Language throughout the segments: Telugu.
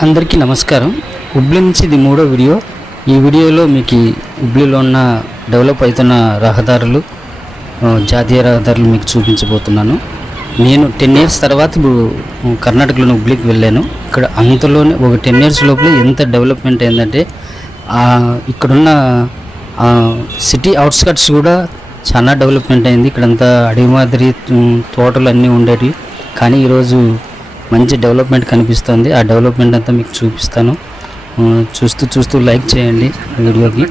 అందరికీ నమస్కారం. ఉబ్లి నుంచి ఇది మూడో వీడియో. ఈ వీడియోలో మీకు ఉబ్లిలో ఉన్న డెవలప్ అవుతున్న రహదారులు జాతీయ రహదారులు మీకు చూపించబోతున్నాను. నేను టెన్ ఇయర్స్ తర్వాత ఇప్పుడు కర్ణాటకలోని ఉబ్లికి వెళ్ళాను. ఇక్కడ అంతలోనే ఒక టెన్ ఇయర్స్ లోపల ఎంత డెవలప్మెంట్ అయిందంటే ఇక్కడున్న సిటీ అవుట్స్కట్స్ కూడా చాలా డెవలప్మెంట్ అయింది. ఇక్కడంతా అడవి మాదిరి తోటలు అన్నీ ఉండేవి కానీ ఈరోజు మంచి డెవలప్మెంట్ కనిపిస్తుంది. ఆ డెవలప్మెంట్ అంతా మీకు చూపిస్తాను. చూస్తూ చూస్తూ లైక్ చేయండి వీడియోకి.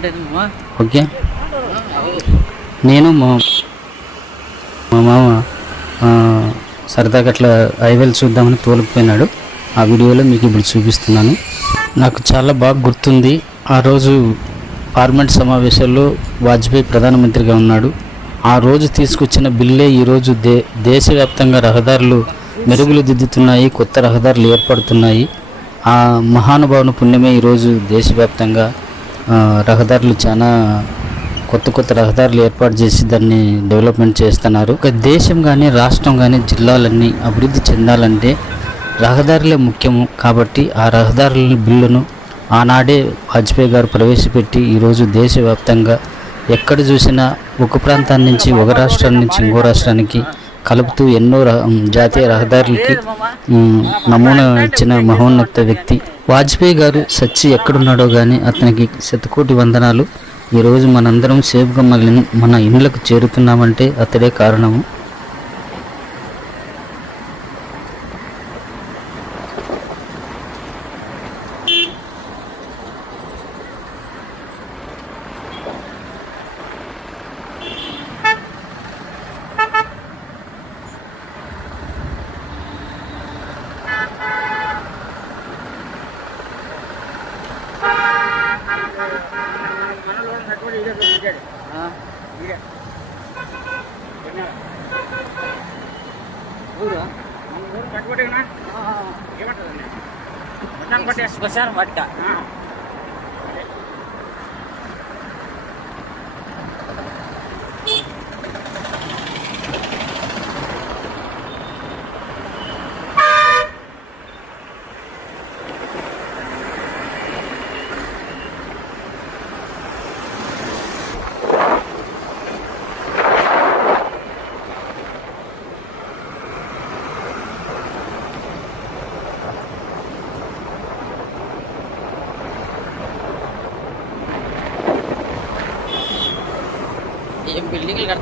ఓకే? నేను మా మా మామ సరదాగా అట్లా హైవేలు చూద్దామని తోలుకుపోయినాడు. ఆ వీడియోలో మీకు ఇప్పుడు చూపిస్తున్నాను. నాకు చాలా బాగా గుర్తుంది. ఆ రోజు పార్లమెంట్ సమావేశాల్లో వాజ్పేయి ప్రధానమంత్రిగా ఉన్నాడు. ఆ రోజు తీసుకొచ్చిన బిల్లే ఈరోజు దే దేశవ్యాప్తంగా రహదారులు మెరుగులు దిద్దుతున్నాయి కొత్త రహదారులు ఏర్పడుతున్నాయి. ఆ మహానుభావుని పుణ్యమే ఈరోజు దేశవ్యాప్తంగా రహదారులు చాలా కొత్త కొత్త రహదారులు ఏర్పాటు చేసి దాన్ని డెవలప్మెంట్ చేస్తున్నారు. ఒక దేశం కానీ రాష్ట్రం కానీ జిల్లాలన్నీ అభివృద్ధి చెందాలంటే రహదారులే ముఖ్యము కాబట్టి ఆ రహదారుల బిల్లును ఆనాడే వాజ్పేయి గారు ప్రవేశపెట్టి ఈరోజు దేశవ్యాప్తంగా ఎక్కడ చూసినా ఒక ప్రాంతాన్ని నుంచి ఒక రాష్ట్రం నుంచి ఇంకో రాష్ట్రానికి కలుపుతూ ఎన్నో జాతీయ రహదారులకి నమూనా ఇచ్చిన మహోన్నత వ్యక్తి. వాజ్పేయి గారు సచ్చి ఎక్కడున్నాడో కానీ అతనికి శతకోటి వందనాలు. ఈరోజు మనందరం సేఫ్గా మళ్ళీ మన ఇండ్లకు చేరుతున్నామంటే అతడే కారణము. శ్మశానం పట్ట ఏం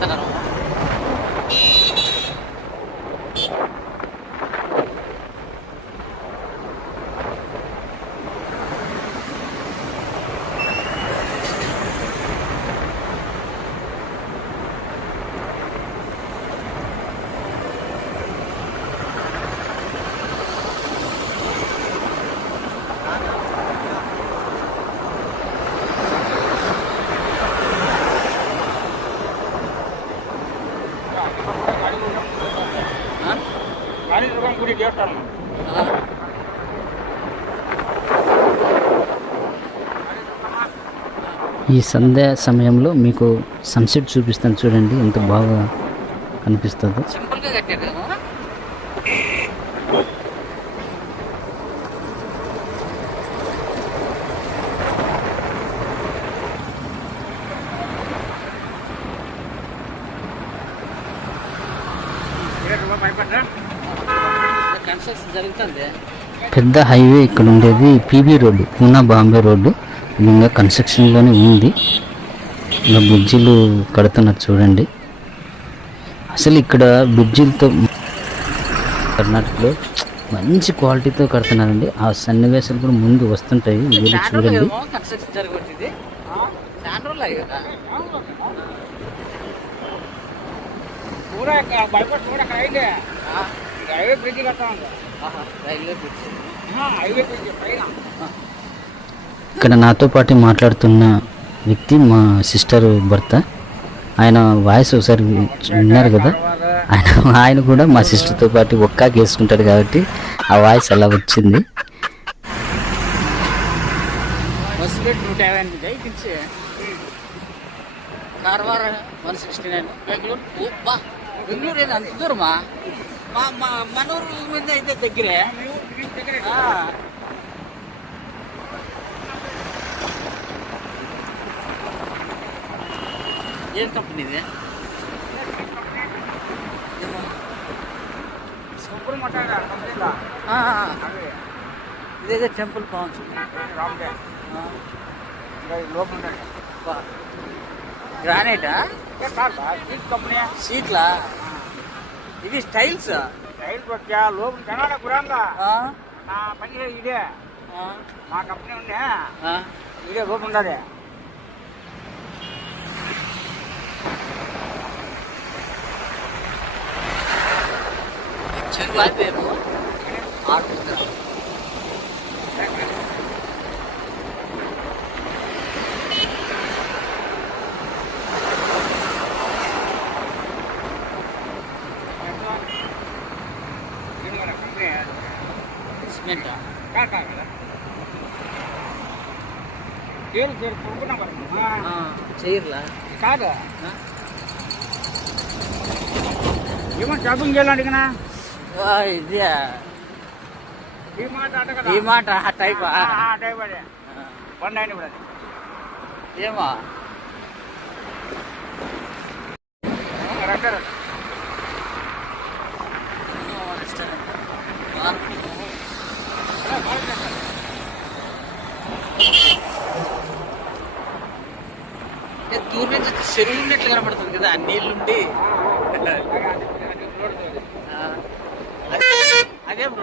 బిల్డింగ్లు కడతారు ఈ సంధ్యా సమయంలో మీకు సన్సెట్ చూపిస్తాను చూడండి ఎంత బాగా కనిపిస్తుందో. పెద్ద హైవే ఇక్కడ ఉండేది PB road Poona Bombay road. ఇంకా కన్స్ట్రక్షన్లోనే ఉంది. ఇంకా బ్రిడ్జిలు కడుతున్నారు చూడండి. అసలు ఇక్కడ బ్రిడ్జిలతో కర్ణాటకలో మంచి క్వాలిటీతో కడుతున్నారండి. ఆ సన్నివేశాలు కూడా ముందు వస్తుంటాయి. మీరు చూడండి. రైల్వే బ్రిడ్జ్ హైవే బ్రిడ్జ్ పైన. ఇక్కడ నాతో పాటు మాట్లాడుతున్న వ్యక్తి మా సిస్టర్ భర్త. ఆయన వాయిస్ ఒకసారి విన్నారు కదా? ఆయన ఆయన కూడా మా సిస్టర్తో పాటు ఒక్కాకి వేసుకుంటాడు కాబట్టి ఆ వాయిస్ అలా వచ్చింది. Karwar one sixty nine. Bengaluru? Bengaluru ఏది? అంత దూరమా? మా మా మనూరు మీద అయితే దగ్గరే. ఏం కంపెనీ ఇది ఇదేదో టెంపుల్ కావచ్చు. గ్రానైటా స్టీల్ ఇది స్టైల్స్ లోపల కనాడ గురంగా నా పని ఇదే మా కంపెనీ ఉండే. ఇదే లోపల ఉండదు చెరువు అయిపోయాము ఆడుకుంటా కంపెనీ సిమెంటా కాదు కాదు కదా చేరు చేరు కొనుక్కున్నా మరి ఆ, చైర్లా కాదు ఇది ఈ మాట ఆ టైప్ వన్ నైన్ ఏమో దూరం నుంచి చెరువు ఉన్నట్లు కనపడుతుంది కదా నీళ్ళుండి ఆ, అదే-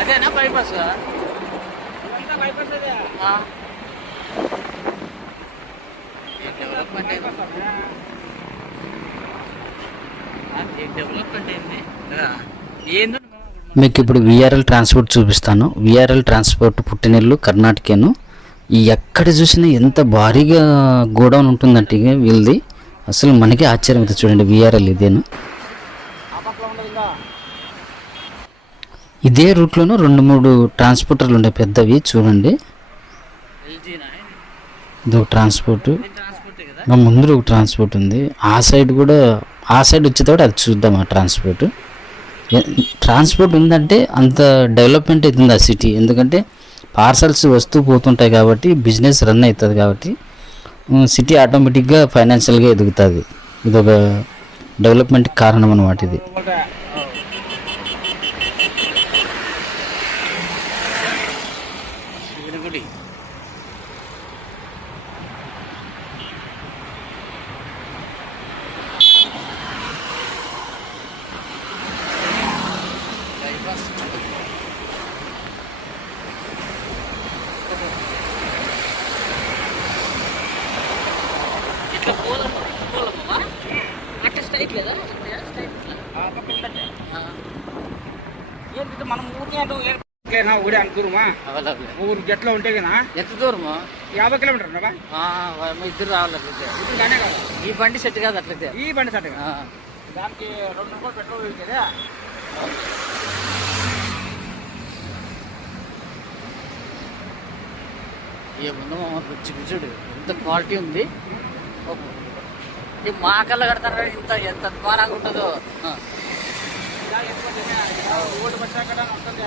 అదేనా బైపాస్ ఇదంతా బైపాస్ అదే. ఆ. ఏం డెవలప్మెంట్ అయింది ఆ, ఏం డెవలప్మెంట్ అయింది కదా ఏందో? మీకు ఇప్పుడు విఆర్ఎల్ ట్రాన్స్పోర్ట్ చూపిస్తాను. విఆర్ఎల్ ట్రాన్స్పోర్ట్ పుట్టినెల్లు కర్ణాటకను. ఎక్కడ చూసినా ఎంత భారీగా గోడౌన్ ఉంటుందంటే వీళ్ళది. అసలు మనకే ఆశ్చర్యం అవుతుంది చూడండి విఆర్ఎల్ ఇదేను ఆ పక్కన ఉండదు ఇంకా ఇదే రూట్లోనూ రెండు మూడు ట్రాన్స్పోర్టర్లు ఉండే పెద్దవి చూడండి. ఎల్జీనా ఇది? ఒక ట్రాన్స్పోర్ట్. మా ముందు ఒక ట్రాన్స్పోర్ట్ ఉంది. ఆ సైడ్ కూడా ఆ సైడ్ వచ్చేటప్పుడు అది చూద్దాం ఆ ట్రాన్స్పోర్ట్. ట్రాన్స్పోర్ట్ ఉందంటే అంత డెవలప్మెంట్ అవుతుంది ఆ సిటీ. ఎందుకంటే పార్సల్స్ వస్తూ పోతుంటాయి కాబట్టి బిజినెస్ రన్ అవుతుంది కాబట్టి సిటీ ఆటోమేటిక్గా ఫైనాన్షియల్గా ఎదుగుతుంది. ఇది డెవలప్మెంట్ కారణం అనమాట ఇది లోపల శివనగుడి బైపాస్ ఇట్లా పోలమ్మా పోలమ్మా అట్లా స్ట్రైట్ లేదా స్ట్రైట్ ఇట్లా ఆ పక్కన ఉండదు ఆ, ఏంటి మనం ఊరికే అంటే ఊరే అనుకురుమా? ఊరు జట్లో ఉంటే కదా? ఎంత దూరము? యాభై కిలోమీటర్ ఇద్దరు రావాలి అట్లయితే కాదు. ఈ బండి సెట్ కాదు అట్లయితే. ఈ బండి సట్ ఆ, దానికి రెండు రూపాయలు పెట్రోల్ వెళ్తే ఏముందో పిచ్చి పిచ్చుడు. ఎంత క్వాలిటీ ఉంది. మా కళ్ళ కడతారా ఇంత ఎంత అద్మానంగా ఉంటుందో. ఓటు ఉంటుంది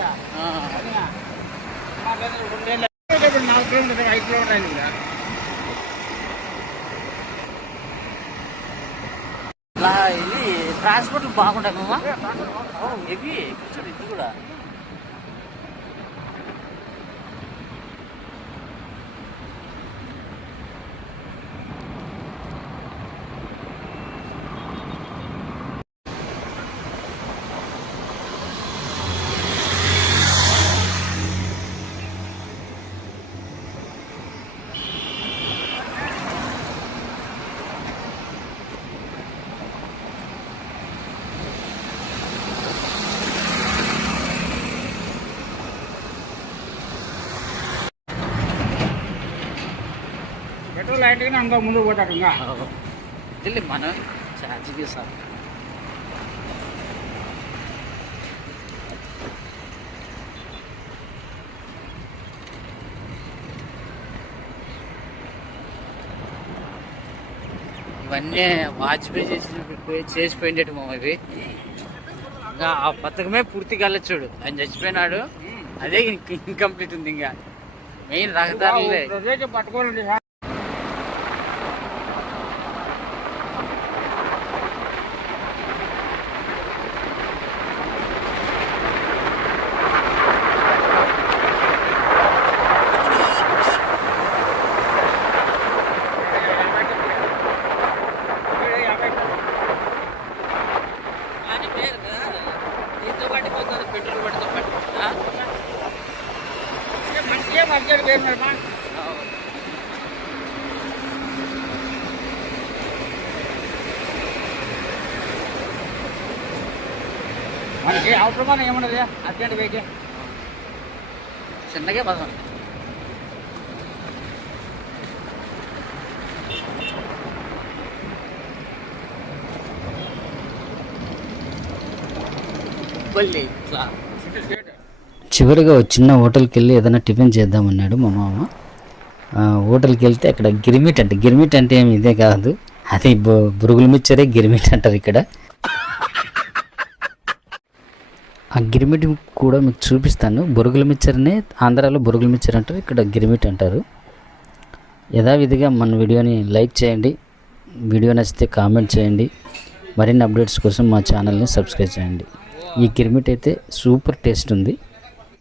రెండేళ్ళు ఇప్పుడు నాలుగు కిలోమీటర్ ఐదు కిలోమీటర్ అయింది కదా ఇలా ఇది ట్రాన్స్పోర్ట్ బాగుంటాయి మామ ఇవి ఇది కూడా. అయితే ఇంకా ముందు పోతాడు ఇంకా ఇదిలే మనం ఛార్జ్ చేసాం ఇవన్నీ వాజ్పేయి చేసి చేసిపోయిండేటి మామ ఇవి. ఇంకా ఆ పథకమే పూర్తి కాలేదు చూడు. ఆయన చచ్చిపోయినాడు. అదే ఇన్కంప్లీట్ ఉంది ఇంకా. మెయిన్ రహదారులే. పట్టుకోవాలండి మంచిగా మంచిగా పేరు మరి మా. మనకి అవసరమైన ఏమన్నది అర్జెంట్ వెయిట్ చిన్నగా పదం బల్లి ఇట్లా చివరిగా ఒక చిన్న హోటల్కి వెళ్ళి ఏదైనా టిఫిన్ చేద్దామన్నాడు మా మామ. హోటల్కి వెళ్తే అక్కడ గిరిమిట్ అంటే. గిరిమిట్ అంటే ఏమి? ఇదే కాదు. అది బురుగుల మిచ్చరే గిరిమిట్ అంటారు ఇక్కడ. ఆ గిరిమిట్ కూడా మీకు చూపిస్తాను. బురుగుల మిచ్చర్నే ఆంధ్రాలో బురుగుల మిచ్చర్ అంటారు. ఇక్కడ గిరిమిట్ అంటారు. యథావిధిగా మన వీడియోని లైక్ చేయండి. వీడియో నచ్చితే కామెంట్ చేయండి. మరిన్ని అప్డేట్స్ కోసం మా ఛానల్ని సబ్స్క్రైబ్ చేయండి. ఈ గిరిమిట్ అయితే సూపర్ టేస్ట్ ఉంది.